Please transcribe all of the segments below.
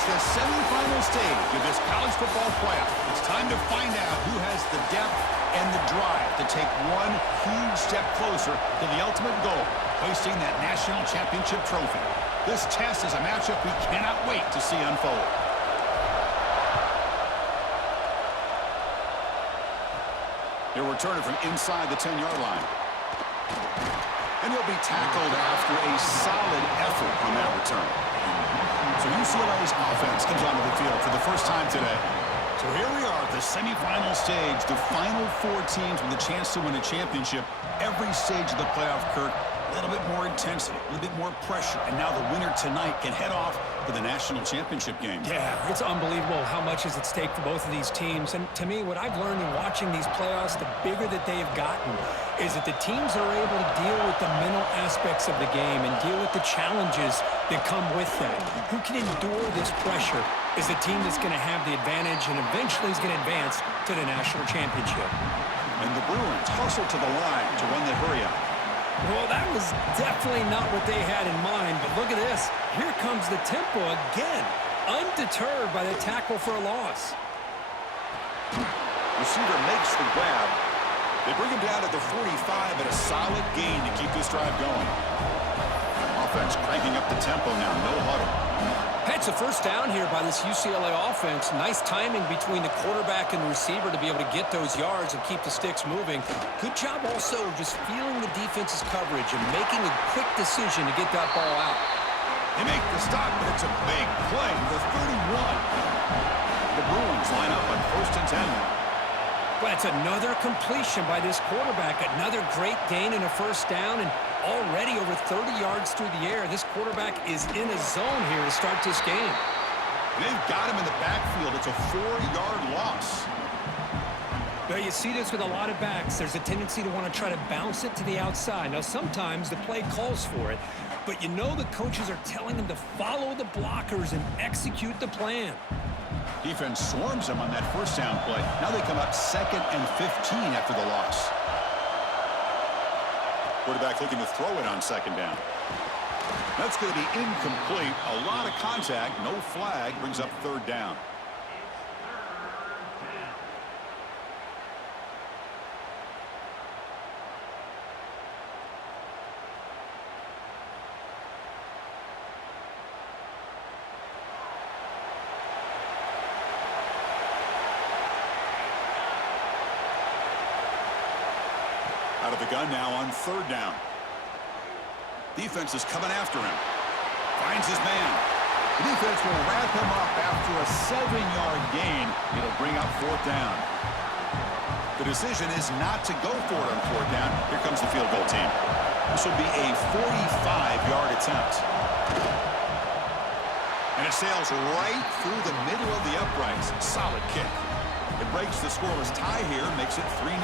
It's the semifinal stage of this college football playoff. It's time to find out who has the depth and the drive to take one huge step closer to the ultimate goal, hoisting that national championship trophy. This test is a matchup we cannot wait to see unfold. He'll return it from inside the 10-yard line. And he'll be tackled after a solid effort on that return. So UCLA's offense comes onto the field for the first time today. So here we are at the semifinal stage, the final four teams with a chance to win a championship. Every stage of the playoff, Kirk, a little bit more intensity, a little bit more pressure, and now the winner tonight can head off to the national championship game. Yeah, it's unbelievable how much is at stake for both of these teams. And to me, what I've learned in watching these playoffs, the bigger that they have gotten, is that the teams are able to deal with the mental aspects of the game and deal with the challenges that come with that. Who can endure this pressure is the team that's going to have the advantage and eventually is going to advance to the national championship. And the Bruins hustle to the line to run that hurry up. Well, that was definitely not what they had in mind, but look at this. Here comes the tempo again, undeterred by the tackle for a loss. Receiver makes the grab. They bring him down to the 45 at a solid gain to keep this drive going. Offense cranking up the tempo now, no huddle. It's a first down here by this UCLA offense. Nice timing between the quarterback and the receiver to be able to get those yards and keep the sticks moving. Good job also just feeling the defense's coverage and making a quick decision to get that ball out. They make the stop, but it's a big play. The 31. The Bruins line up on 1st and 10 now. But it's another completion by this quarterback. Another great gain and a first down, and already over 30 yards through the air. This quarterback is in a zone here to start this game. They've got him in the backfield. It's a 4-yard loss. Well, you see this with a lot of backs. There's a tendency to want to try to bounce it to the outside. Now, sometimes the play calls for it, but you know the coaches are telling them to follow the blockers and execute the plan. Defense swarms him on that first down play. Now they come up 2nd and 15 after the loss. Quarterback looking to throw it on 2nd down. That's going to be incomplete. A lot of contact. No flag. Brings up 3rd down. Out of the gun now on 3rd down. Defense is coming after him. Finds his man. The defense will wrap him up after a 7-yard gain. It'll bring up 4th down. The decision is not to go for it on 4th down. Here comes the field goal team. This will be a 45-yard attempt. And it sails right through the middle of the uprights. Solid kick. It breaks the scoreless tie here, makes it 3-0.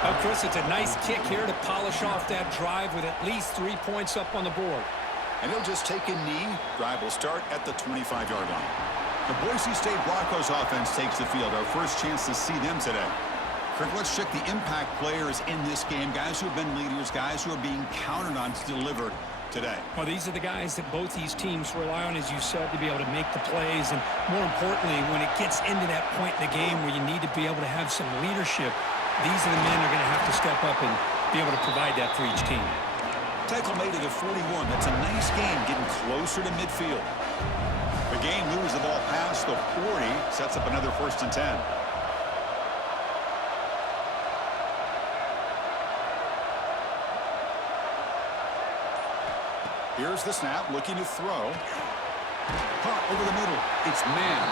Oh, Chris, it's a nice kick here to polish off that drive with at least 3 points up on the board. And he'll just take a knee. Drive will start at the 25-yard line. The Boise State Broncos offense takes the field. Our first chance to see them today. Kirk, let's check the impact players in this game. Guys who have been leaders, guys who are being counted on to deliver today. Well, these are the guys that both these teams rely on, as you said, to be able to make the plays. And more importantly, when it gets into that point in the game where you need to be able to have some leadership, these are the men who are going to have to step up and be able to provide that for each team. Tackle made at the 41. That's a nice game, getting closer to midfield. The game moves the ball past the 40, sets up another 1st and 10. Here's the snap, looking to throw. Caught over the middle. It's man.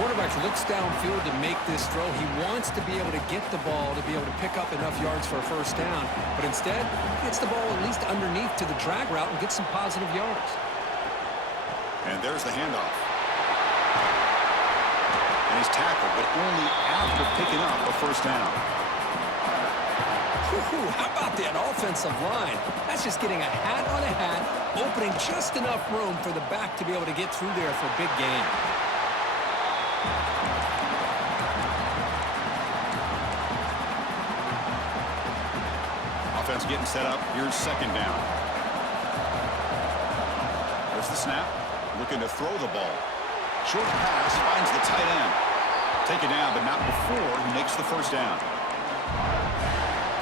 Quarterback looks downfield to make this throw. He wants to be able to get the ball to be able to pick up enough yards for a first down, but instead he gets the ball at least underneath to the drag route and gets some positive yards. And there's the handoff. And he's tackled, but only after picking up a first down. How about that offensive line? That's just getting a hat on a hat, opening just enough room for the back to be able to get through there for a big gain. Offense getting set up. Here's 2nd down. There's the snap. Looking to throw the ball. Short pass finds the tight end. Take it down, but not before he makes the first down.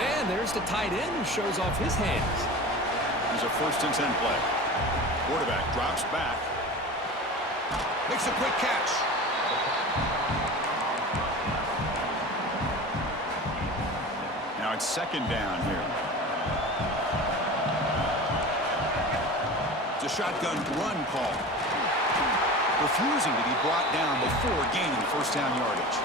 And there's the tight end who shows off his hands. Here's a 1st and 10 play. Quarterback drops back. Makes a quick catch. Now it's 2nd down here. It's a shotgun run call. Refusing to be brought down before gaining 1st down yardage.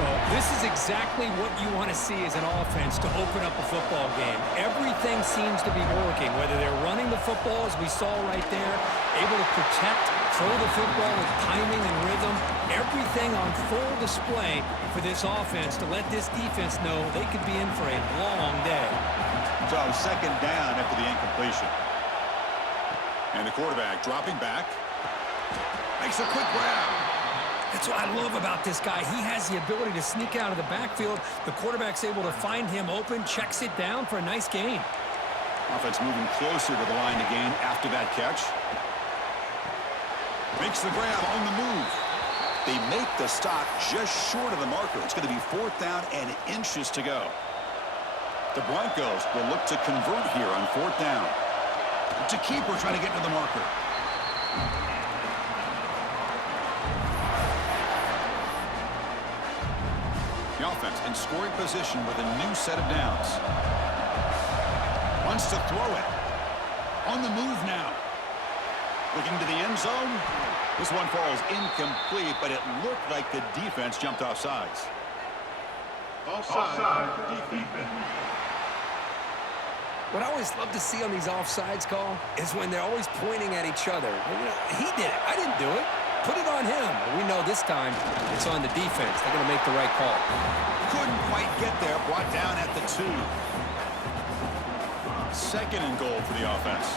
Well, this is exactly what you want to see as an offense to open up a football game. Everything seems to be working, whether they're running the football, as we saw right there, able to protect, throw the football with timing and rhythm, everything on full display for this offense to let this defense know they could be in for a long day. So 2nd down after the incompletion. And the quarterback dropping back. Makes a quick grab. That's what I love about this guy. He has the ability to sneak out of the backfield. The quarterback's able to find him open, checks it down for a nice gain. Offense moving closer to the line to gain after that catch. Makes the grab on the move. They make the stop just short of the marker. It's going to be 4th down and inches to go. The Broncos will look to convert here on 4th down. It's a keeper trying to get to the marker. The offense in scoring position with a new set of downs. Wants to throw it. On the move now. Looking to the end zone. This one falls incomplete, but it looked like the defense jumped off sides. Offside defense. What I always love to see on these offsides call is when they're always pointing at each other. You know, he did it. I didn't do it. Put it on him. We know this time it's on the defense. They're going to make the right call. Couldn't quite get there. Brought down at the 2. 2nd and goal for the offense.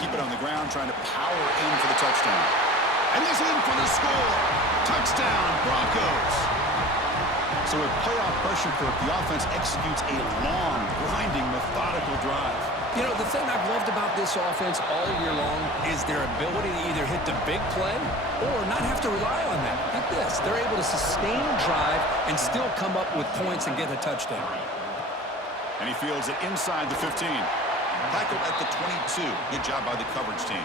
Keep it on the ground, trying to power in for the touchdown. And he's in for the score. Touchdown, Broncos. So with playoff pressure, Kirk, the offense executes a long, grinding, methodical drive. You know, the thing I've loved about this offense all year long is their ability to either hit the big play or not have to rely on that. Like this. They're able to sustain a drive and still come up with points and get a touchdown. And he fields it inside the 15. Tackled at the 22. Good job by the coverage team.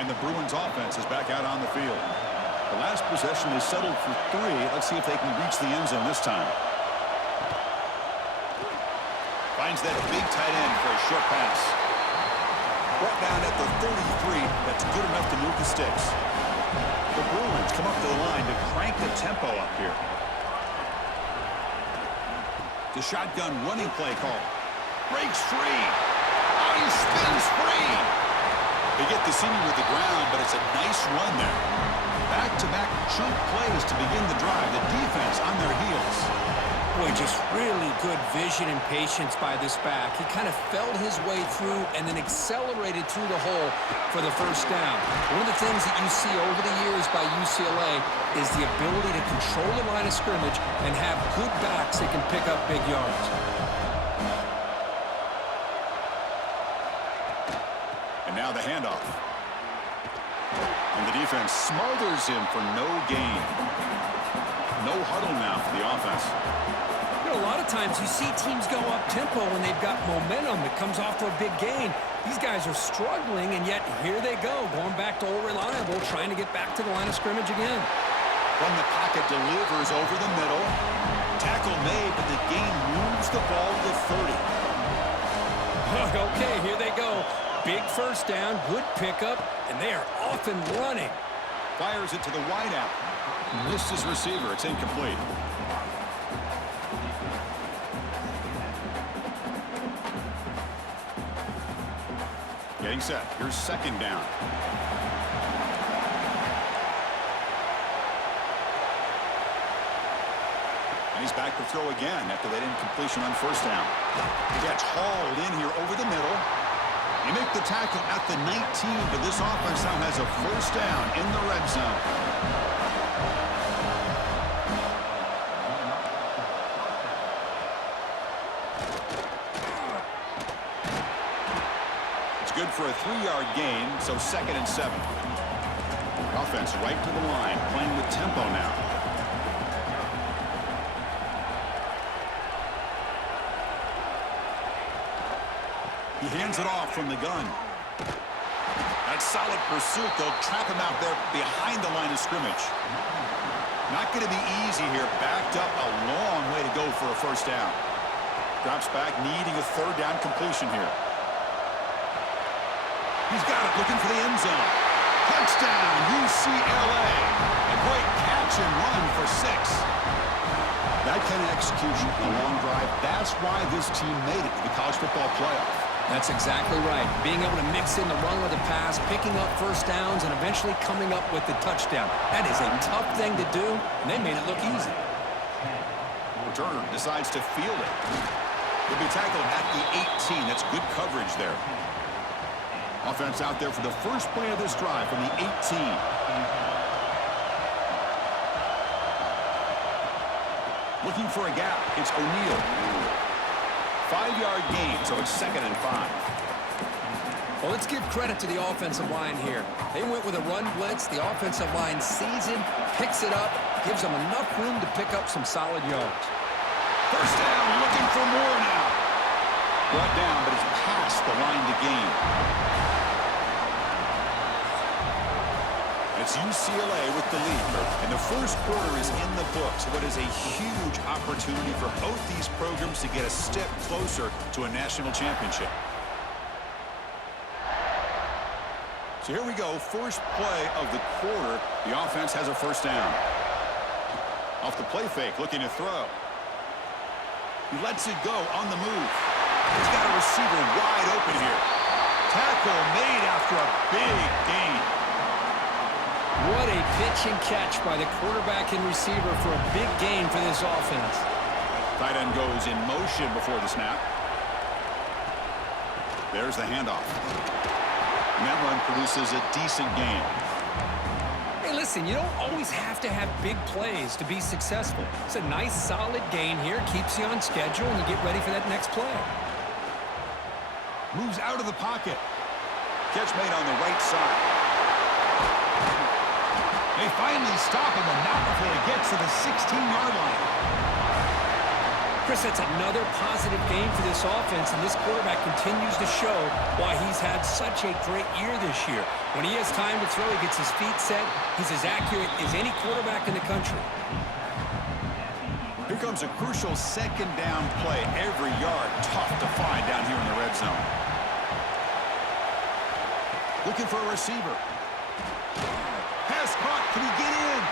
And the Bruins offense is back out on the field. The last possession is settled for 3. Let's see if they can reach the end zone this time. Finds that big tight end for a short pass. Brought down at the 33. That's good enough to move the sticks. The Bruins come up to the line to crank the tempo up here. The shotgun running play call. Breaks free. Oh, he spins free. They get the senior with the ground, but it's a nice run there. Back-to-back chunk plays to begin the drive. The defense on their heels. Boy, just really good vision and patience by this back. He kind of felt his way through and then accelerated through the hole for the 1st down. One of the things that you see over the years by UCLA is the ability to control the line of scrimmage and have good backs that can pick up big yards. And now the handoff. And the defense smothers him for no gain. No huddle now for the offense. You know, a lot of times you see teams go up-tempo when they've got momentum that comes off for a big gain. These guys are struggling, and yet here they go, going back to old reliable, trying to get back to the line of scrimmage again. From the pocket, delivers over the middle. Tackle made, but the gain moves the ball to 30. Okay, here they go. Big 1st down, good pickup, and they are off and running. Fires it to the wideout. Missed his receiver. It's incomplete. Getting set. Here's 2nd down. And he's back to throw again after that incompletion on 1st down. Gets hauled in here over the middle. They make the tackle at the 19, but this offense now has a 1st down in the red zone. It's good for a 3-yard gain, so 2nd and 7. Offense right to the line, playing with tempo now. He hands it off from the gun. That's solid pursuit. They'll trap him out there behind the line of scrimmage. Not going to be easy here. Backed up a long way to go for a first down. Drops back, needing a 3rd down completion here. He's got it, looking for the end zone. Touchdown, UCLA. A great catch and run for 6. That kind of execution, a long drive, that's why this team made it to the college football playoff. That's exactly right. Being able to mix in the run with the pass, picking up first downs, and eventually coming up with the touchdown. That is a tough thing to do, and they made it look easy. Returner decides to field it. He'll be tackled at the 18. That's good coverage there. Offense out there for the first play of this drive from the 18. Looking for a gap. It's O'Neal. 5-yard gain, so it's 2nd and 5. Well, let's give credit to the offensive line here. They went with a run blitz. The offensive line sees it, picks it up, gives them enough room to pick up some solid yards. First down, looking for more now. Brought down, but it's past the line to gain. It's UCLA with the lead, and the first quarter is in the books. What is a huge opportunity for both these programs to get a step closer to a national championship. So here we go, first play of the quarter. The offense has a first down. Off the play fake, looking to throw. He lets it go on the move. He's got a receiver wide open here. Tackle made after a big gain. What a pitch and catch by the quarterback and receiver for a big gain for this offense. Tight end goes in motion before the snap. There's the handoff. And that run produces a decent gain. Hey, listen, you don't always have to have big plays to be successful. It's a nice, solid gain here. Keeps you on schedule, and you get ready for that next play. Moves out of the pocket. Catch made on the right side. They finally stop him, and not before he gets to the 16-yard line. Chris, that's another positive game for this offense, and this quarterback continues to show why he's had such a great year this year. When he has time to throw, he gets his feet set. He's as accurate as any quarterback in the country. Here comes a crucial 2nd down play. Every yard tough to find down here in the red zone. Looking for a receiver. Pass caught. Can he get in?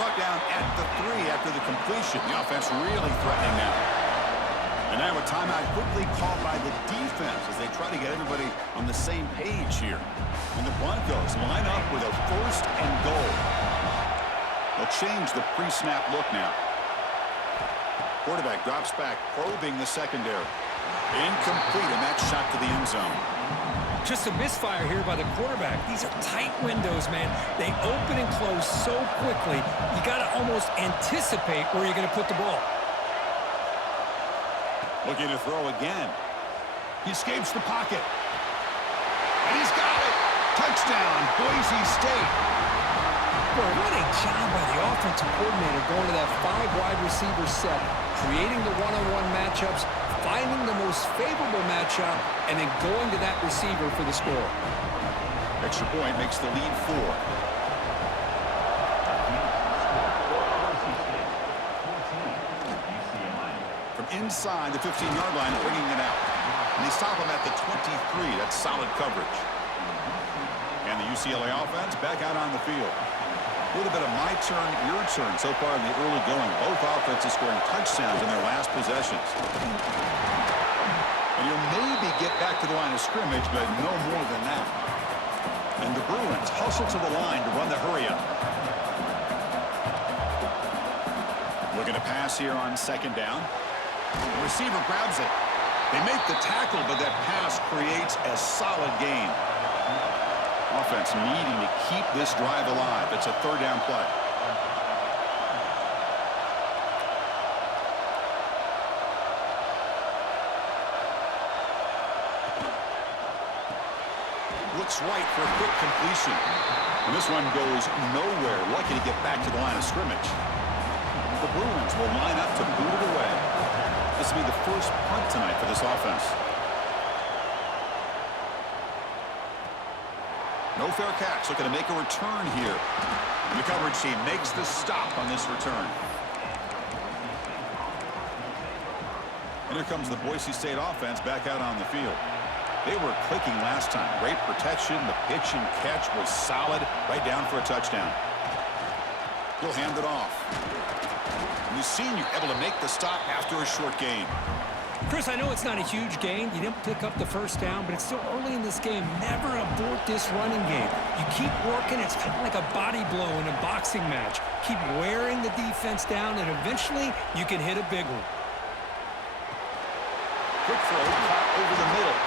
Brought down at the 3 after the completion. The offense really threatening now. And now a timeout quickly called by the defense as they try to get everybody on the same page here. And the Broncos line up with a 1st and goal. They'll change the pre-snap look now. Quarterback drops back, probing the secondary. Incomplete, and that shot to the end zone. Just a misfire here by the quarterback. These are tight windows, man. They open and close so quickly, you got to almost anticipate where you're going to put the ball. Looking to throw again. He escapes the pocket. And he's got it. Touchdown, Boise State. Boy, what a job by the offensive coordinator going to that 5-wide receiver set, creating the one-on-one matchups, finding the most favorable matchup, and then going to that receiver for the score. Extra point makes the lead 4. From inside the 15-yard line, bringing it out. And they stop him at the 23. That's solid coverage. And the UCLA offense back out on the field. A little bit of my turn, your turn so far in the early going. Both offenses scoring touchdowns in their last possessions. And you'll maybe get back to the line of scrimmage, but no more than that. And the Bruins hustle to the line to run the hurry up. Looking to pass here on 2nd down. The receiver grabs it. They make the tackle, but that pass creates a solid gain. Offense needing to keep this drive alive. It's a 3rd down play. looks right for a quick completion. And this one goes nowhere. Lucky to get back to the line of scrimmage. The Bruins will line up to boot it away. This will be the first punt tonight for this offense. No fair catch. Looking to make a return here. And the coverage team makes the stop on this return. And here comes the Boise State offense back out on the field. They were clicking last time. Great protection. The pitch and catch was solid. Right down for a touchdown. He'll hand it off. And the senior able to make the stop after a short gain. Chris, I know it's not a huge gain. You didn't pick up the first down, but it's still early in this game. Never abort this running game. You keep working. It's kind of like a body blow in a boxing match. Keep wearing the defense down, and eventually you can hit a big one. Quick throw over the middle.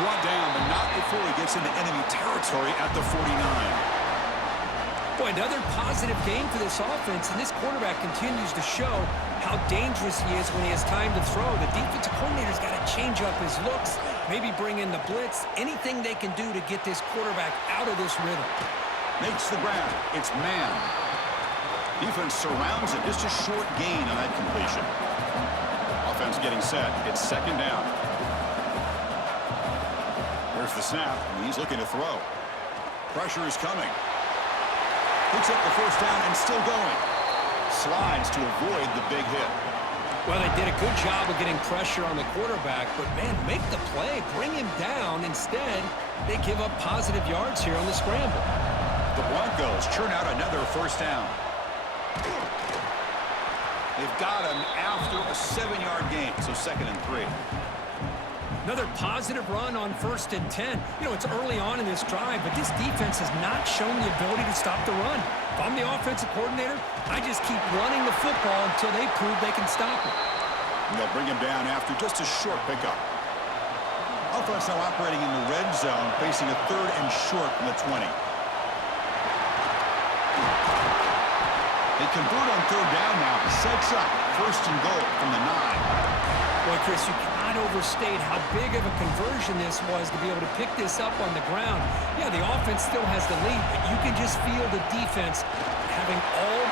Brought down, but not before he gets into enemy territory at the 49. Boy, another positive game for this offense, and this quarterback continues to show how dangerous he is when he has time to throw. The defensive coordinator's got to change up his looks, maybe bring in the blitz, anything they can do to get this quarterback out of this rhythm. Makes the grab. It's man. Defense surrounds it. Just a short gain on that completion. Offense getting set. It's second down. There's the snap. He's looking to throw. Pressure is coming. Picks up the first down and still going. Slides to avoid the big hit. Well, they did a good job of getting pressure on the quarterback, but, man, make the play. Bring him down. Instead, they give up positive yards here on the scramble. The Broncos churn out another first down. They've got him after a 7-yard gain, so 2nd and 3. Another positive run on 1st and 10. You know, it's early on in this drive, but this defense has not shown the ability to stop the run. If I'm the offensive coordinator, I just keep running the football until they prove they can stop it. And they'll bring him down after just a short pickup. Offense now operating in the red zone, facing a 3rd and short from the 20. They convert on 3rd down now. Sets up 1st and goal from the 9. Boy, Chris, you cannot overstate how big of a conversion this was to be able to pick this up on the ground. Yeah, the offense still has the lead, but you can just feel the defense having all...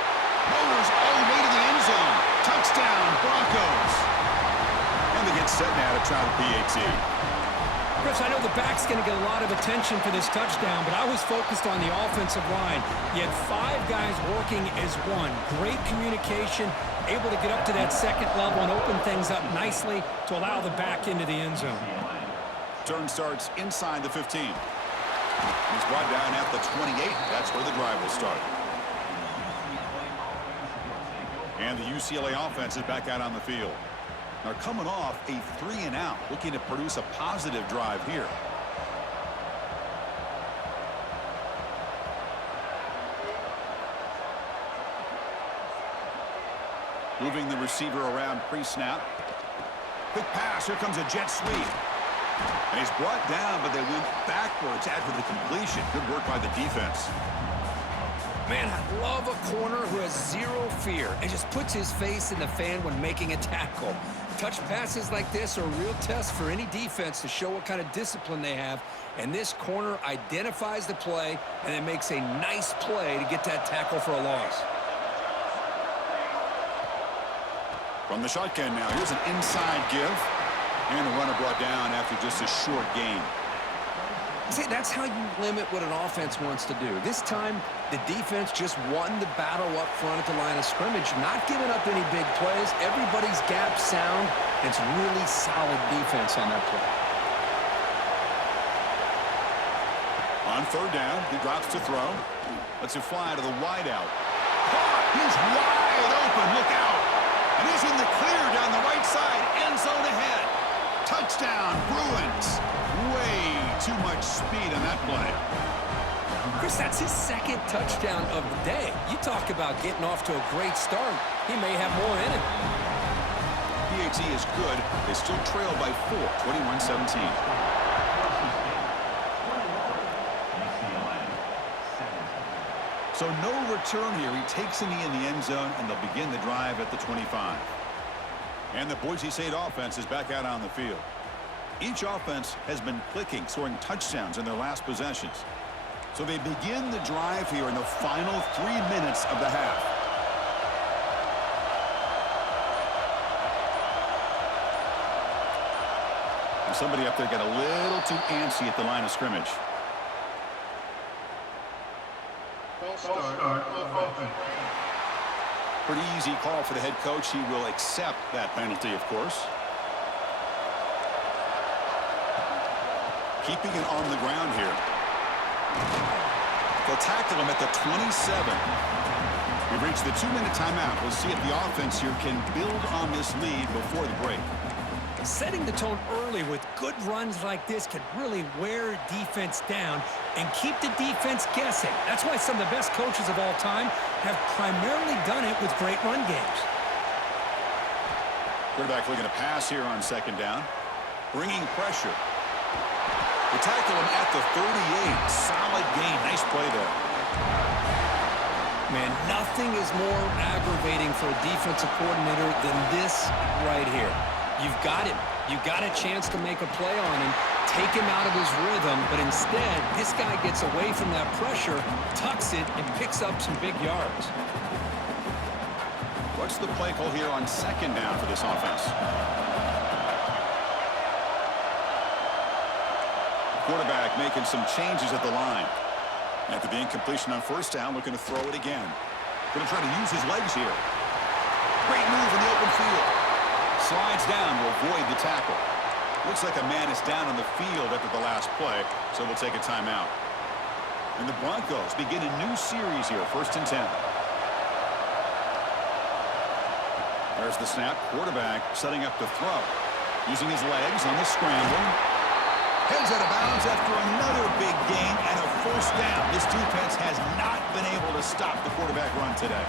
Motors all the way to the end zone. Touchdown, Broncos. And they get set now to try the PAT. Chris, I know the back's going to get a lot of attention for this touchdown, but I was focused on the offensive line. You had 5 guys working as one. Great communication, able to get up to that 2nd level and open things up nicely to allow the back into the end zone. Turn starts inside the 15. He's brought down at the 28. That's where the drive will start. And the UCLA offense is back out on the field. They're coming off a 3-and-out, looking to produce a positive drive here. Moving the receiver around pre-snap. Quick pass. Here comes a jet sweep. And he's brought down, but they went backwards after the completion. Good work by the defense. Man, I love a corner who has zero fear and just puts his face in the fan when making a tackle. Touch passes like this are a real test for any defense to show what kind of discipline they have. And this corner identifies the play and then makes a nice play to get that tackle for a loss. From the shotgun now, here's an inside give. And the runner brought down after just a short gain. See, that's how you limit what an offense wants to do. This time, the defense just won the battle up front at the line of scrimmage, not giving up any big plays. Everybody's gap sound. It's really solid defense on that play. On 3rd down, he drops to throw. Lets it fly to the wideout. He's wide open. Look out. And he's in the clear down the right side. End zone ahead. Touchdown, Bruins. Way too much speed on that play. Chris, that's his 2nd touchdown of the day. You talk about getting off to a great start. He may have more in it. PAT is good. They still trail by 4, 21-17. So no return here. He takes in the end zone, and they'll begin the drive at the 25. And the Boise State offense is back out on the field. Each offense has been clicking, scoring touchdowns in their last possessions. So they begin the drive here in the final 3 minutes of the half. Somebody up there got a little too antsy at the line of scrimmage. Pretty easy call for the head coach. He will accept that penalty, of course. Keeping it on the ground here. They'll tackle him at the 27. We've reached the 2-minute timeout. We'll see if the offense here can build on this lead before the break. Setting the tone early with good runs like this can really wear defense down and keep the defense guessing. That's why some of the best coaches of all time have primarily done it with great run games. Quarterback looking to pass here on second down. Bringing pressure. They tackle him at the 38. Solid gain. Nice play there. Man, nothing is more aggravating for a defensive coordinator than this right here. You've got him. You got a chance to make a play on him, take him out of his rhythm, but instead, this guy gets away from that pressure, tucks it, and picks up some big yards. What's the play call here on second down for this offense? Quarterback making some changes at the line. After the incompletion on first down, looking to throw it again. Going to try to use his legs here. Great move in the open field. Slides down to avoid the tackle. Looks like a man is down on the field after the last play, so we'll take a timeout. And the Broncos begin a new series here, 1st and 10. There's the snap. Quarterback setting up to throw. Using his legs on the scramble. Heads out of bounds after another big gain and a first down. This defense has not been able to stop the quarterback run today.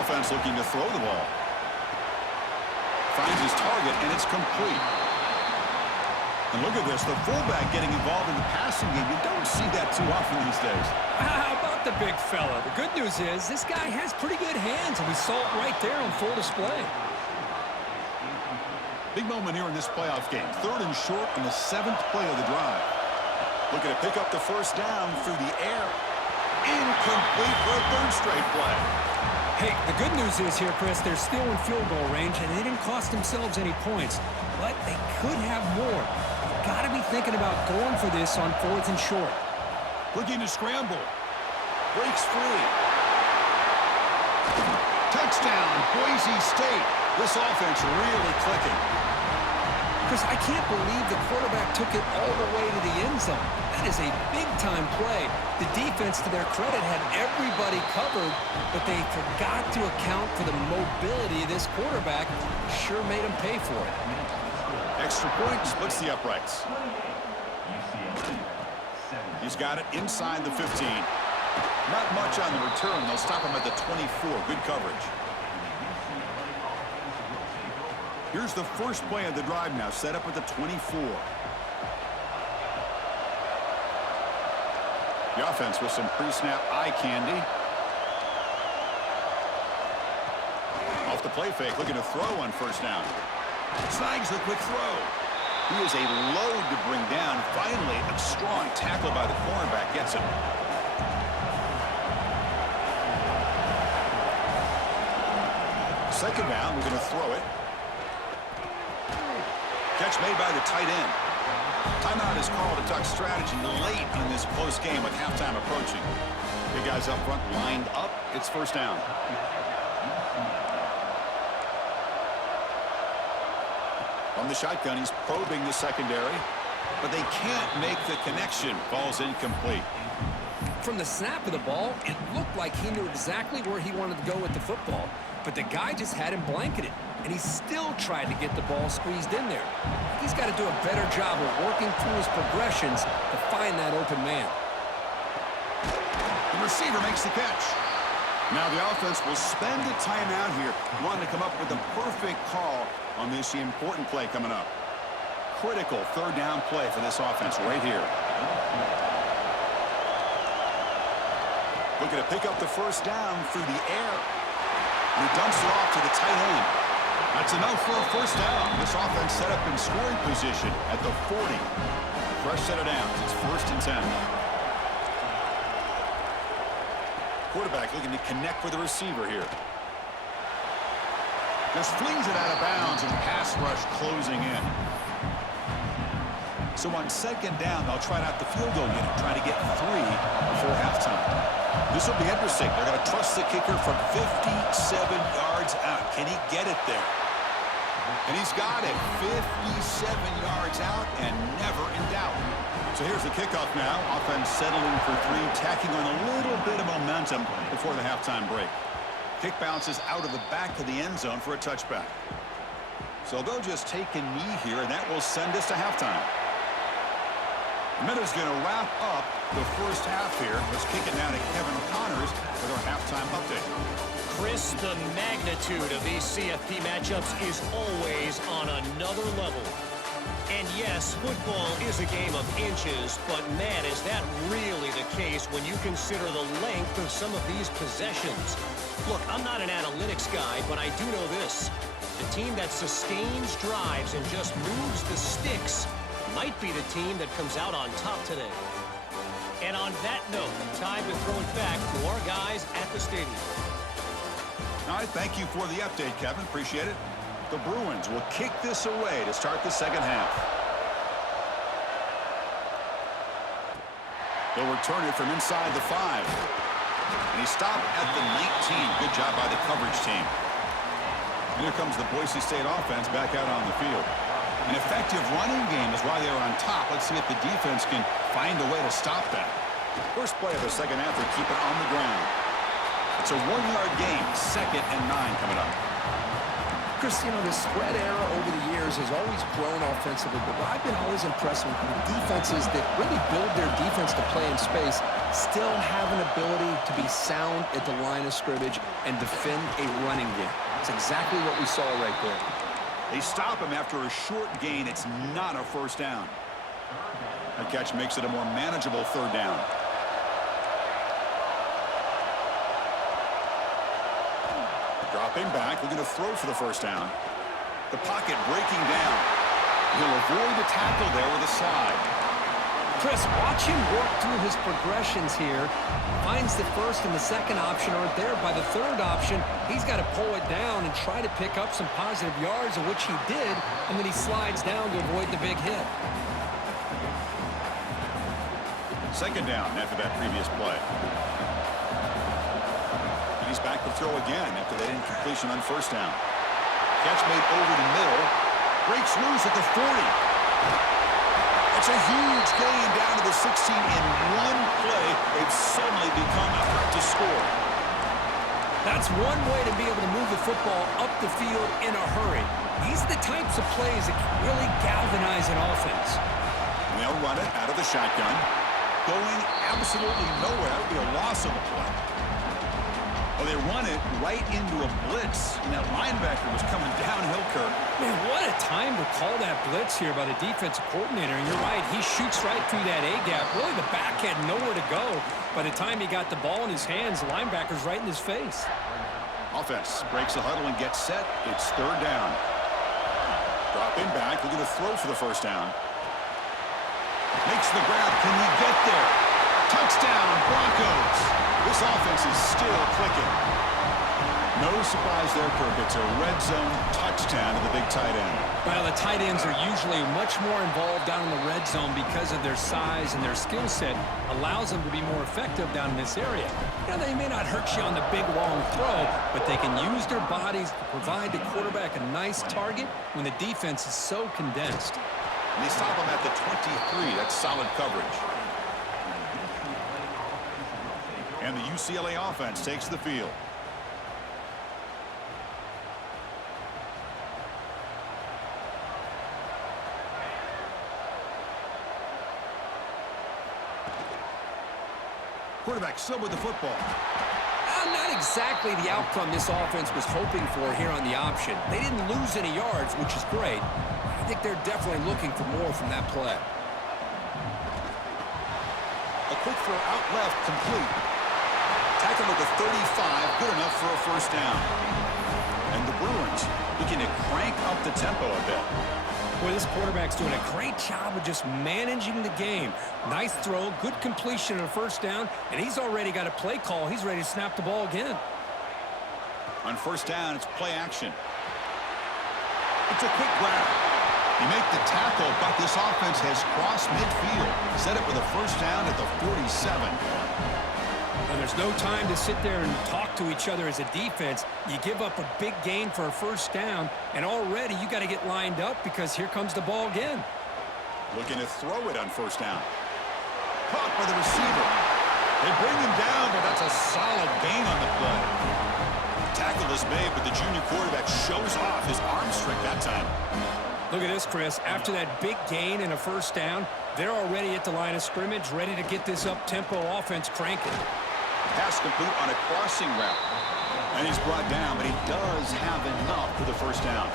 Offense looking to throw the ball. Finds his target, and it's complete. And look at this, the fullback getting involved in the passing game. You don't see that too often these days. How about the big fella? The good news is this guy has pretty good hands, and we saw it right there on full display. Big moment here in this playoff game. 3rd and short in the 7th play of the drive. Looking to pick up the first down through the air. Incomplete for a 3rd straight play. Hey, the good news is here, Chris, they're still in field goal range, and they didn't cost themselves any points. But they could have more. You've got to be thinking about going for this on 4th and short. Looking to scramble. Breaks free. Touchdown, Boise State. This offense really clicking. Chris, I can't believe the quarterback took it all the way to the end zone. That is a big-time play. The defense, to their credit, had everybody covered, but they forgot to account for the mobility of this quarterback. Sure made him pay for it. Extra point splits the uprights. He's got it inside the 15. Not much on the return. They'll stop him at the 24. Good coverage. Here's the first play of the drive now, set up at the 24. The offense with some pre-snap eye candy. Off the play fake, looking to throw on first down. Snags the quick throw. He is a load to bring down. Finally, a strong tackle by the cornerback gets him. Second down, we're going to throw it. Catch made by the tight end. Timeout is called to talk strategy late in this close game with halftime approaching. Big guys up front lined up. It's first down. From the shotgun, he's probing the secondary, but they can't make the connection. Ball's incomplete. From the snap of the ball, it looked like he knew exactly where he wanted to go with the football, but the guy just had him blanketed, and he still tried to get the ball squeezed in there. He's got to do a better job of working through his progressions to find that open man. The receiver makes the catch. Now the offense will spend a timeout here, wanting to come up with the perfect call on this important play coming up. Critical 3rd down play for this offense right here. Looking to pick up the first down through the air. And he dumps it off to the tight end. That's enough for a first down. This offense set up in scoring position at the 40. Fresh set of downs. It's 1st and 10. Quarterback looking to connect with the receiver here. Just flings it out of bounds, and pass rush closing in. So on 2nd down, they'll try out the field goal unit, trying to get 3 before halftime. This will be interesting. They're going to trust the kicker from 57 yards out. Can he get it there? And he's got it. 57 yards out and never in doubt. So here's the kickoff now. Offense settling for 3, tacking on a little bit of momentum before the halftime break. Kick bounces out of the back of the end zone for a touchback. So they'll just take a knee here, and that will send us to halftime. Miller's going to wrap up the first half here. Let's kick it now to Kevin Connors with our halftime update. Chris, the magnitude of these CFP matchups is always on another level. And yes, football is a game of inches, but man, is that really the case when you consider the length of some of these possessions. Look, I'm not an analytics guy, but I do know this. The team that sustains drives and just moves the sticks might be the team that comes out on top today. And on that note, time to throw it back to our guys at the stadium. All right, thank you for the update, Kevin. Appreciate it. The Bruins will kick this away to start the second half. They'll return it from inside the 5. And he stopped at the 19. Good job by the coverage team. And here comes the Boise State offense back out on the field. An effective running game is why they're on top. Let's see if the defense can find a way to stop that. First play of the second half, they keep it on the ground. It's a 1-yard gain. 2nd and 9 coming up. Chris, you know, the spread era over the years has always grown offensively, but what I've been always impressed with defenses that really build their defense to play in space still have an ability to be sound at the line of scrimmage and defend a running game. It's exactly what we saw right there. They stop him after a short gain. It's not a first down. That catch makes it a more manageable 3rd down. Dropping back, looking to throw for the first down. The pocket breaking down. He'll avoid the tackle there with a slide. Chris, watch him work through his progressions here. Finds the first and the second option aren't there. By the 3rd option, he's got to pull it down and try to pick up some positive yards, of which he did, and then he slides down to avoid the big hit. 2nd down after that previous play. And he's back to throw again after that incompletion on 1st down. Catch made over the middle. Breaks loose at the 40. It's a huge gain down to the 16 in one play. They've suddenly become a threat to score. That's one way to be able to move the football up the field in a hurry. These are the types of plays that can really galvanize an offense. And they'll run it out of the shotgun. Going absolutely nowhere. That would be a loss of the play. Well, they run it right into a blitz, and that linebacker was coming downhill, Kirk. Man, what a time to call that blitz here by the defensive coordinator. And you're right, he shoots right through that A-gap. Really, the back had nowhere to go. By the time he got the ball in his hands, the linebacker's right in his face. Offense breaks the huddle and gets set. It's 3rd down. Dropping back, looking to throw for the first down. Makes the grab. Can he get there? Touchdown, Broncos. This offense is still clicking. No surprise there, Kirk. It's a red zone touchdown to the big tight end. Well, the tight ends are usually much more involved down in the red zone because of their size and their skill set allows them to be more effective down in this area. Now, they may not hurt you on the big, long throw, but they can use their bodies to provide the quarterback a nice target when the defense is so condensed. And they stop him at the 23. That's solid coverage. And the UCLA offense takes the field. Quarterback still with the football. Not exactly the outcome this offense was hoping for here on the option. They didn't lose any yards, which is great. I think they're definitely looking for more from that play. A quick throw out left, complete. Tackle at the 35, good enough for a first down. And the Bruins looking to crank up the tempo a bit. Boy, this quarterback's doing a great job of just managing the game. Nice throw, good completion on a first down, and he's already got a play call. He's ready to snap the ball again. On first down, it's play action. It's a quick grab. You make the tackle, but this offense has crossed midfield. Set up with a first down at the 47. And there's no time to sit there and talk to each other as a defense. You give up a big gain for a first down, and already you got to get lined up because here comes the ball again. Looking to throw it on first down. Caught by the receiver. They bring him down, but that's a solid gain on the play. Tackle is made, but the junior quarterback shows off his arm strength that time. Look at this, Chris. After that big gain and a first down, they're already at the line of scrimmage, ready to get this up-tempo offense cranking. Pass complete on a crossing route. And he's brought down, but he does have enough for the first down.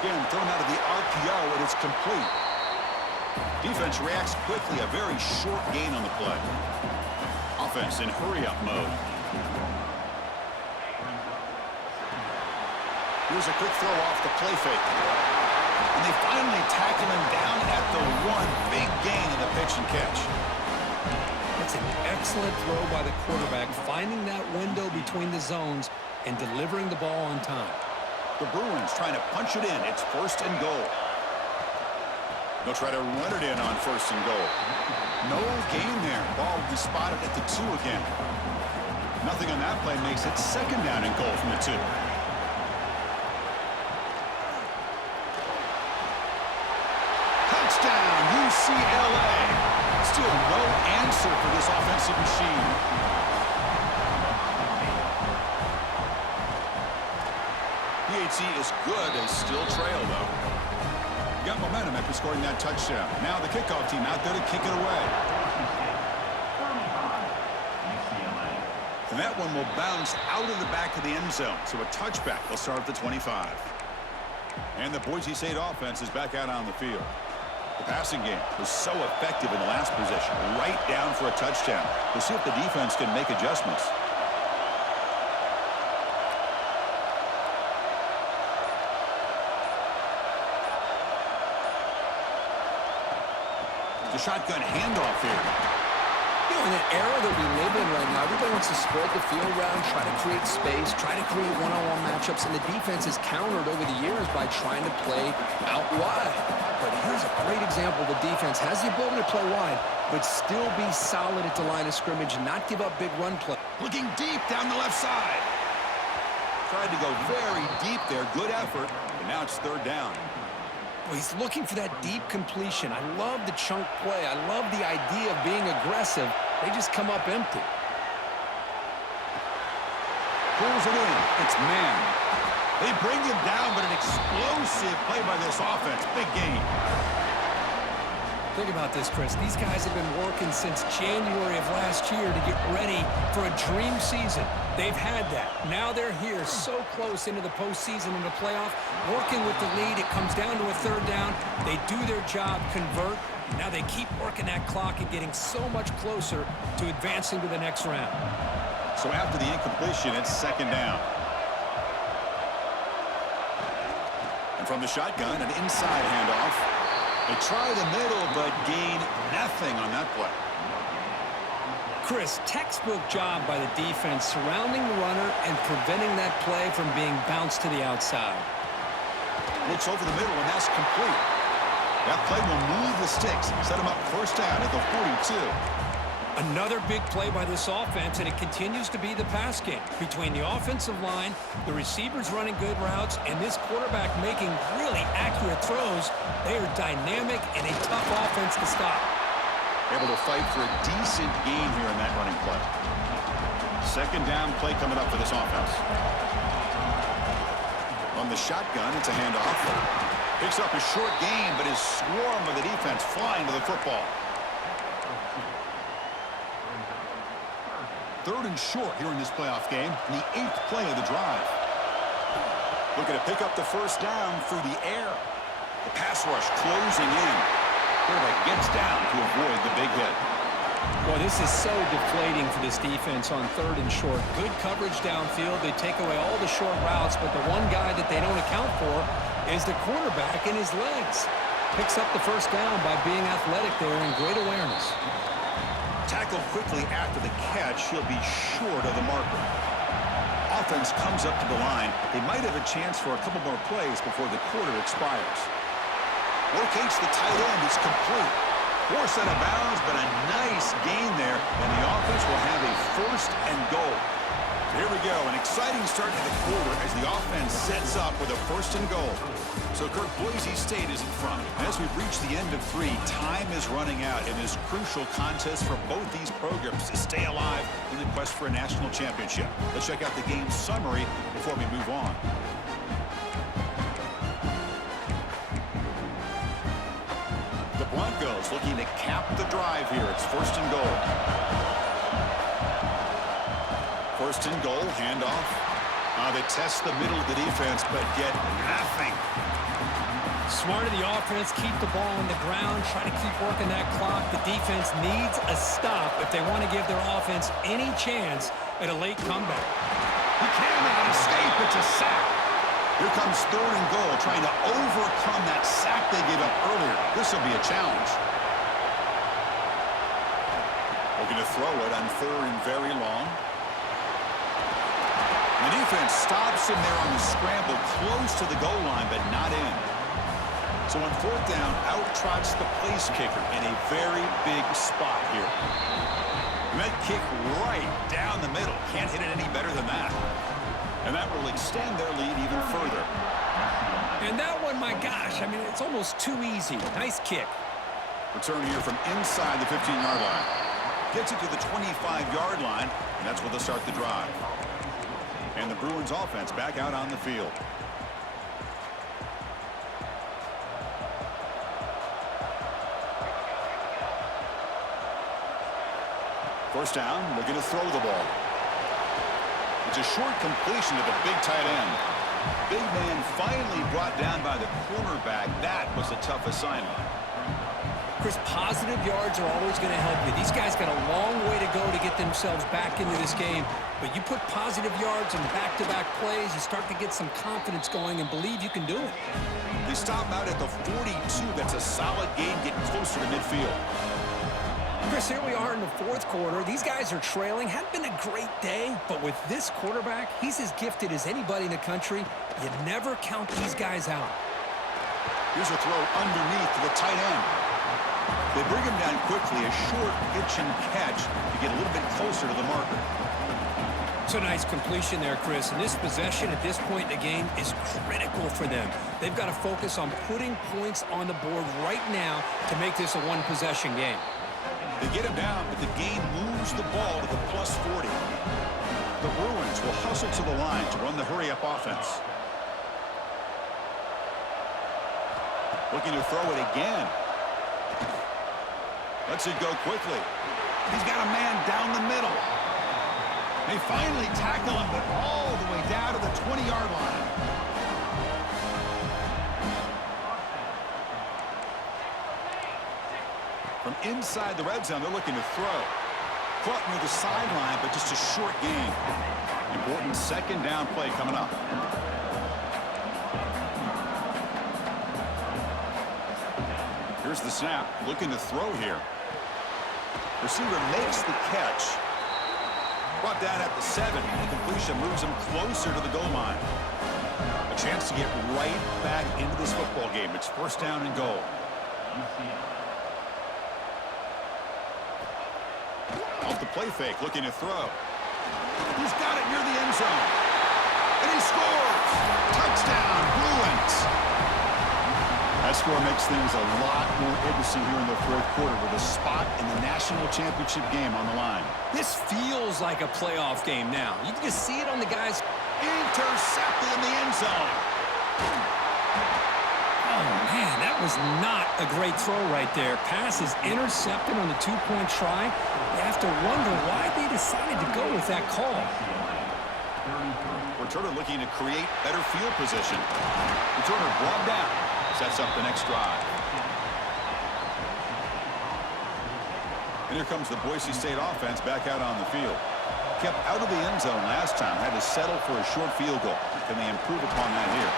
Again, thrown out of the RPO, and it's complete. Defense reacts quickly, a very short gain on the play. Offense in hurry-up mode. Here's a quick throw off the play fake. And they finally tackle him down at the one. Big gain in the pitch and catch. That's an excellent throw by the quarterback, finding that window between the zones and delivering the ball on time. The Bruins trying to punch it in. It's first and goal. They'll try to run it in on first and goal. No gain there. Ball will be spotted at the 2 again. Nothing on that play makes it second down and goal from the 2. Touchdown, UCLA. Still no answer for this offensive machine. PHC is good. They still trail, though. Got momentum after scoring that touchdown. Now the kickoff team out there to kick it away. And that one will bounce out of the back of the end zone. So a touchback will start at the 25. And the Boise State offense is back out on the field. The passing game was so effective in the last possession. Right down for a touchdown. We'll see if the defense can make adjustments. The shotgun handoff here. You know, in an era that we live in right now, everybody wants to spread the field around, try to create space, try to create one-on-one matchups, and the defense has countered over the years by trying to play out wide. But here's a great example. The defense has the ability to play wide, but still be solid at the line of scrimmage and not give up big run play. Looking deep down the left side. Tried to go very deep there. Good effort. And now it's third down. Well, he's looking for that deep completion. I love the chunk play. I love the idea of being aggressive. They just come up empty. Pulls it in. It's man. They bring him down, but an explosive play by this offense. Big game. Think about this, Chris. These guys have been working since January of last year to get ready for a dream season. They've had that. Now they're here so close into the postseason and the playoff, working with the lead. It comes down to a third down. They do their job, convert. Now they keep working that clock and getting so much closer to advancing to the next round. So after the incompletion, it's second down. And from the shotgun, an inside handoff. They try the middle, but gain nothing on that play. Chris, textbook job by the defense surrounding the runner and preventing that play from being bounced to the outside. Looks over the middle, and that's complete. That play will move the sticks, set them up first down at the 42. Another big play by this offense, and it continues to be the pass game. Between the offensive line, the receivers running good routes, and this quarterback making really accurate throws, they are dynamic and a tough offense to stop. Able to fight for a decent gain here in that running play. Second down play coming up for this offense. On the shotgun, it's a handoff. Picks up a short gain, but his swarm of the defense flying to the football. Third and short here in this playoff game, in the 8th play of the drive. Looking to pick up the first down through the air. The pass rush closing in. Quarterback gets down to avoid the big hit. Well, this is so deflating for this defense on 3rd and short. Good coverage downfield. They take away all the short routes, but the one guy that they don't account for is the quarterback and his legs. Picks up the first down by being athletic there and great awareness. Tackled quickly after the catch. He'll be short of the marker. Offense comes up to the line. They might have a chance for a couple more plays before the quarter expires. Locates the tight end. It's complete. Forced out of bounds, but a nice gain there, and the offense will have a 1st and goal. So here we go, an exciting start to the quarter as the offense sets up with a 1st and goal. So Kirk, Boise State is in front. As we reach the end of 3, time is running out in this crucial contest for both these programs to stay alive in the quest for a national championship. Let's check out the game summary before we move on. Broncos looking to cap the drive here. It's 1st and goal. 1st and goal, handoff. They test the middle of the defense, but get nothing. Smart of the offense, keep the ball on the ground, try to keep working that clock. The defense needs a stop if they want to give their offense any chance at a late comeback. He cannot escape. It's a sack. Here comes 3rd and goal, trying to overcome that sack they gave up earlier. This will be a challenge. Looking to throw it on 3rd and very long. The defense stops him there on the scramble, close to the goal line, but not in. So on 4th down, out trots the place kicker in a very big spot here. And that kick right down the middle. Can't hit it any better than that. And that will extend their lead even further. And that one, my gosh, I mean, it's almost too easy. Nice kick. Return here from inside the 15-yard line. Gets it to the 25-yard line, and that's where they'll start the drive. And the Bruins offense back out on the field. First down, looking to throw the ball. It's a short completion to the big tight end. Big man finally brought down by the cornerback. That was a tough assignment. Chris, positive yards are always going to help you. These guys got a long way to go to get themselves back into this game. But you put positive yards in back-to-back plays, you start to get some confidence going and believe you can do it. They stop out at the 42. That's a solid gain, getting closer to midfield. Chris, here we are in the 4th quarter. These guys are trailing. Hadn't been a great day, but with this quarterback, he's as gifted as anybody in the country. You never count these guys out. Here's a throw underneath to the tight end. They bring him down quickly, a short pitch and catch to get a little bit closer to the marker. It's a nice completion there, Chris. And this possession at this point in the game is critical for them. They've got to focus on putting points on the board right now to make this a one-possession game. They get him down, but the gain moves the ball to the plus 40. The Bruins will hustle to the line to run the hurry-up offense. Looking to throw it again. Lets it go quickly. He's got a man down the middle. They finally tackle him, but all the way down to the 20-yard line. From inside the red zone, they're looking to throw. Caught near the sideline, but just a short gain. Important 2nd down play coming up. Here's the snap. Looking to throw here. Receiver makes the catch. Brought down at the 7. The completion moves him closer to the goal line. A chance to get right back into this football game. It's 1st down and goal. Off the play fake, looking to throw. He's got it near the end zone. And he scores! Touchdown, Bruins! That score makes things a lot more interesting here in the 4th quarter with a spot in the national championship game on the line. This feels like a playoff game now. You can just see it on the guys. Intercepted in the end zone. Oh, man, that was not a great throw right there. Pass is intercepted on the 2-point try. You have to wonder why they decided to go with that call. returner looking to create better field position. Returner brought down. Sets up the next drive. And here comes the Boise State offense back out on the field. Kept out of the end zone last time. Had to settle for a short field goal. Can they improve upon that here?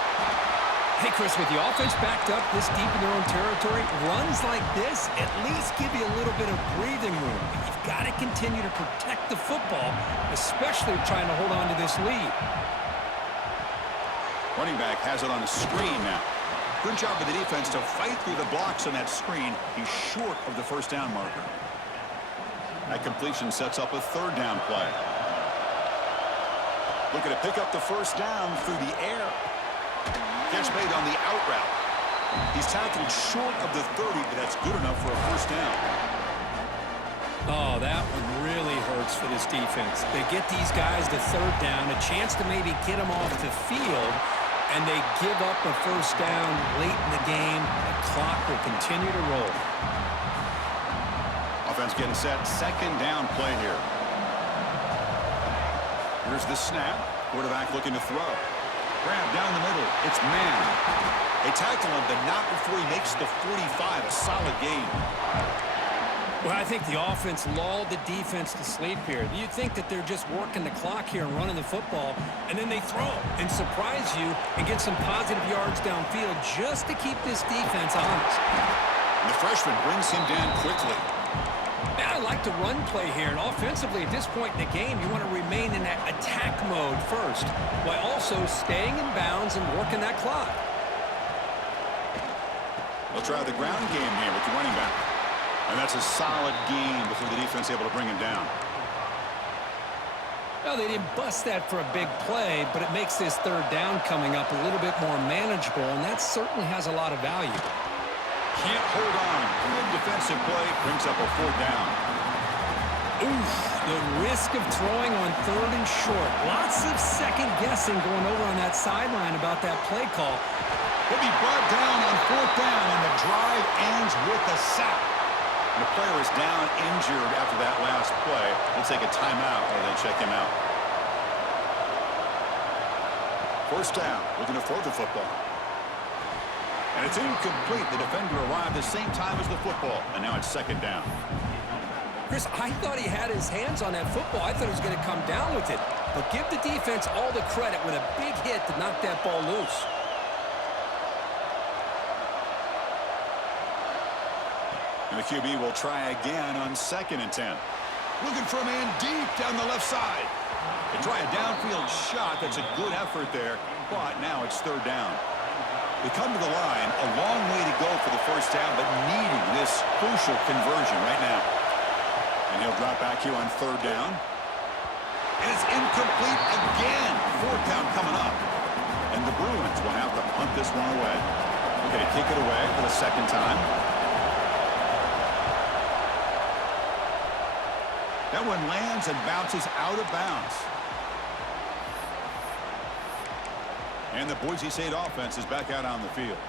Hey, Chris, with the offense backed up this deep in their own territory, runs like this at least give you a little bit of breathing room. But you've got to continue to protect the football, especially trying to hold on to this lead. Running back has it on a screen now. Good job of the defense to fight through the blocks on that screen. He's short of the first down marker. That completion sets up a third down play. Looking to pick up the first down through the air. Catch made on the out route. He's tackled short of the 30, but that's good enough for a first down. Oh, that one really hurts for this defense. They get these guys to third down, a chance to maybe get them off the field, and they give up a first down late in the game. The clock will continue to roll. Offense getting set. Second down play here. Here's the snap. Quarterback looking to throw. Grab down the middle. It's man. They tackle him, but not before he makes the 45. A solid game. Well, I think the offense lulled the defense to sleep here. You'd think that they're just working the clock here and running the football, and then they throw and surprise you and get some positive yards downfield just to keep this defense honest. And the freshman brings him down quickly. Now, I like the run play here, and offensively at this point in the game, you want to remain in that attack mode first, while also staying in bounds and working that clock. They'll try the ground game here with the running back. And that's a solid gain before the defense able to bring him down. Well, they didn't bust that for a big play, but it makes this third down coming up a little bit more manageable, and that certainly has a lot of value. Can't hold on. Good defensive play. Brings up a fourth down. Oof, the risk of throwing on third and short. Lots of second guessing going over on that sideline about that play call. He'll be brought down on fourth down, and the drive ends with a sack. The player is down injured after that last play. They'll take a timeout while they check him out. First down. Looking to throw the football. And it's incomplete. The defender arrived the same time as the football. And now it's second down. Chris, I thought he had his hands on that football. I thought he was going to come down with it. But give the defense all the credit with a big hit to knock that ball loose. And the QB will try again on 2nd and 10. Looking for a man deep down the left side. They try a downfield shot. That's a good effort there. But now it's third down. They come to the line. A long way to go for the first down, but needing this crucial conversion right now. And he'll drop back here on third down. And it's incomplete again. Fourth down coming up. And the Bruins will have to punt this one away. They're going to kick it away for the second time. That one lands and bounces out of bounds. And the Boise State offense is back out on the field.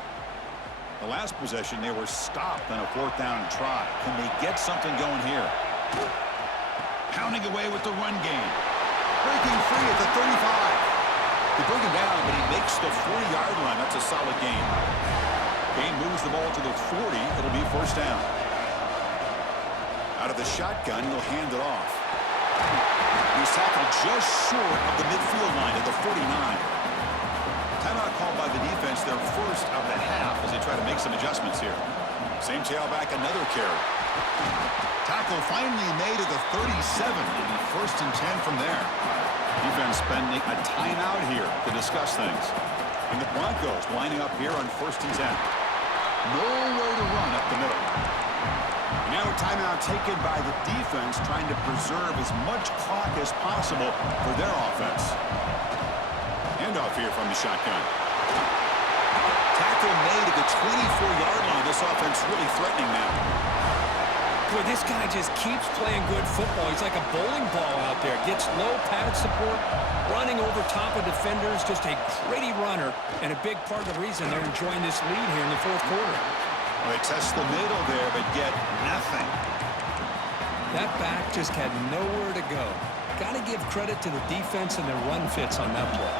The last possession, they were stopped on a fourth down try. Can they get something going here? Pounding away with the run game. Breaking free at the 35. They bring him down, but he makes the 40-yard line. That's a solid gain. Kane moves the ball to the 40. It'll be first down. Out of the shotgun, he'll hand it off. He's tackled just short of the midfield line at the 49. Timeout called by the defense, their first of the half, as they try to make some adjustments here. Same tailback, another carry. Tackle finally made at the 37. It'll be first and 10 from there. Defense spending a timeout here to discuss things. And the Broncos lining up here on first and 10. Nowhere to run up the middle. Now a timeout taken by the defense, trying to preserve as much clock as possible for their offense. Handoff here from the shotgun. Tackle made at the 24-yard line. This offense really threatening now. Boy, this guy just keeps playing good football. He's like a bowling ball out there. Gets low pad support, running over top of defenders. Just a gritty runner, and a big part of the reason they're enjoying this lead here in the fourth quarter. Well, they test the middle there, but get nothing. That back just had nowhere to go. Got to give credit to the defense and their run fits on that play.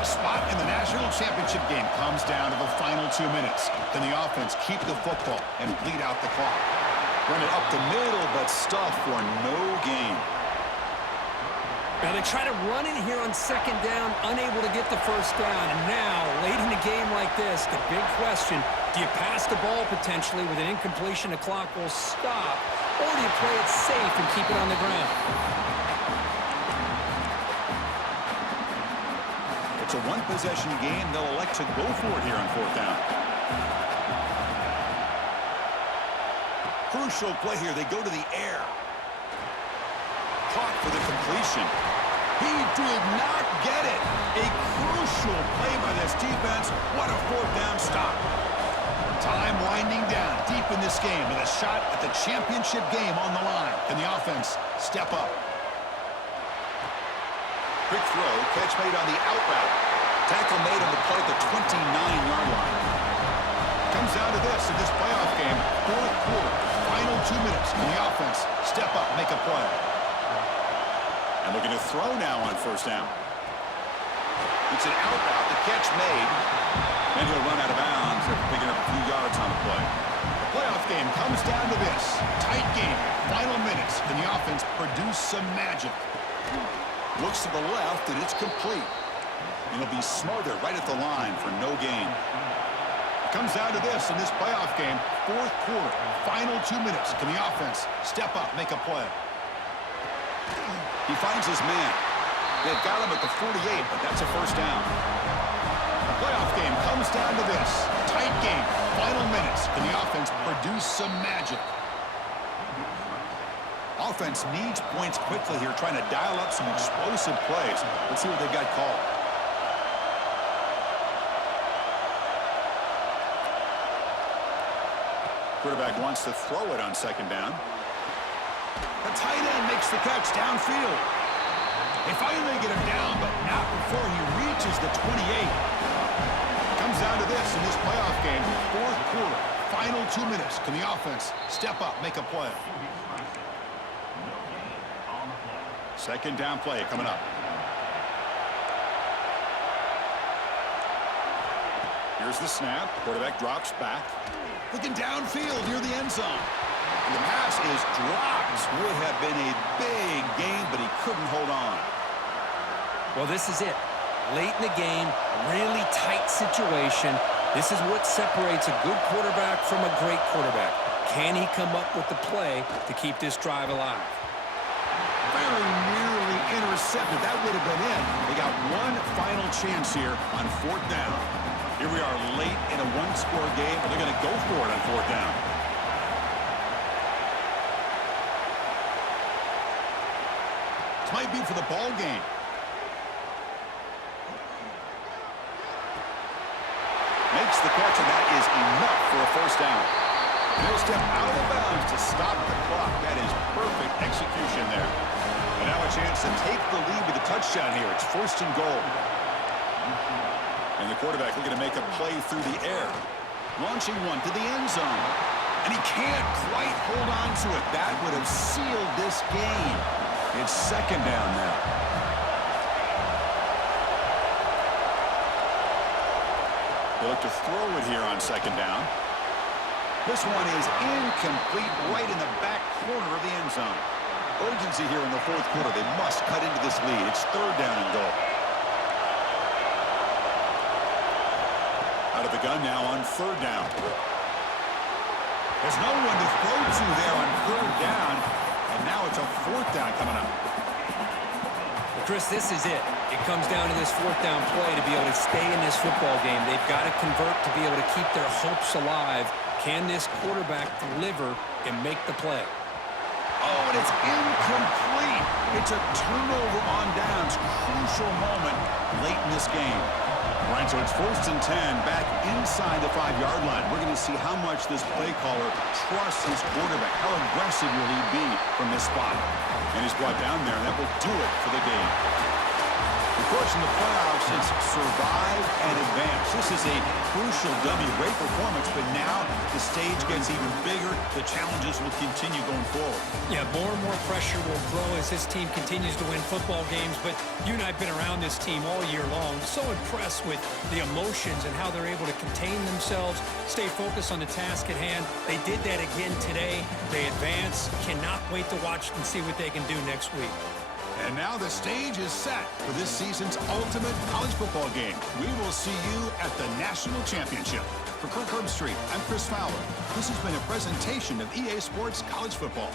A spot in the national championship game comes down to the final 2 minutes. Can the offense keep the football and bleed out the clock? Run it up the middle, but stuff for no gain. Now they try to run it here on second down, unable to get the first down. And now, late in a game like this, the big question, do you pass the ball potentially with an incompletion? The clock will stop. Or do you play it safe and keep it on the ground? It's a one-possession game. They'll elect to go for it here on fourth down. Crucial play here. They go to the air. Caught for the completion. He did not get it. A crucial play by this defense. What a fourth down stop. Time winding down deep in this game with a shot at the championship game on the line. Can the offense step up? Quick throw, catch made on the out route. Tackle made on the play at the 29-yard line. Comes down to this in this playoff game. Fourth quarter, final 2 minutes. Can the offense step up, make a play? And looking to throw now on first down. It's an out route, the catch made. And he'll run out of bounds after picking up a few yards on the play. The playoff game comes down to this. Tight game, final minutes. Can the offense produce some magic? Looks to the left, and it's complete. And he'll be smothered right at the line for no gain. It comes down to this in this playoff game. Fourth quarter, final 2 minutes. Can the offense step up, make a play? He finds his man. They've got him at the 48, but that's a first down. The playoff game comes down to this. Tight game, final minutes. Can the offense produce some magic? Offense needs points quickly here, trying to dial up some explosive plays. Let's see what they've got called. Quarterback wants to throw it on second down. The tight end makes the catch downfield. They finally get him down, but not before he reaches the 28. Comes down to this in this playoff game. Fourth quarter, final 2 minutes. Can the offense step up, make a play? Second down play coming up. Here's the snap. Quarterback drops back. Looking downfield near the end zone. And the pass is dropped. Would have been a big game, but he couldn't hold on. Well, this is it. Late in the game, really tight situation. This is what separates a good quarterback from a great quarterback. Can he come up with the play to keep this drive alive? Very nearly intercepted. That would have been in. They got one final chance here on fourth down. Here we are late in a one-score game, but they're going to go for it on fourth down. This might be for the ball game. Makes the catch, and that is enough for a first down. And he'll step out of bounds to stop the clock. That is perfect execution there. And now a chance to take the lead with a touchdown here. It's first and goal. And the quarterback looking to make a play through the air. Launching one to the end zone. And he can't quite hold on to it. That would have sealed this game. It's second down now. They look to throw it here on second down. This one is incomplete right in the back corner of the end zone. Urgency here in the fourth quarter. They must cut into this lead. It's third down and goal. Out of the gun now on third down. There's no one to throw to there on third down. And now it's a fourth down coming up. Well, Chris, this is it. It comes down to this fourth down play to be able to stay in this football game. They've got to convert to be able to keep their hopes alive. Can this quarterback deliver and make the play? Oh, and it's incomplete. It's a turnover on downs. Crucial moment late in this game. All right, so it's first and 10 back inside the 5-yard line. We're going to see how much this play caller trusts his quarterback. How aggressive will he be from this spot? And he's brought down there, and that will do it for the game. The course, in the playoffs, it's survive and advance. This is a crucial W. Great performance, but now the stage gets even bigger. The challenges will continue going forward. Yeah, more and more pressure will grow as this team continues to win football games, but you and I have been around this team all year long. So impressed with the emotions and how they're able to contain themselves, stay focused on the task at hand. They did that again today. They advance. Cannot wait to watch and see what they can do next week. And now the stage is set for this season's ultimate college football game. We will see you at the National Championship. For Kirk Herbstreit, I'm Chris Fowler. This has been a presentation of EA Sports College Football.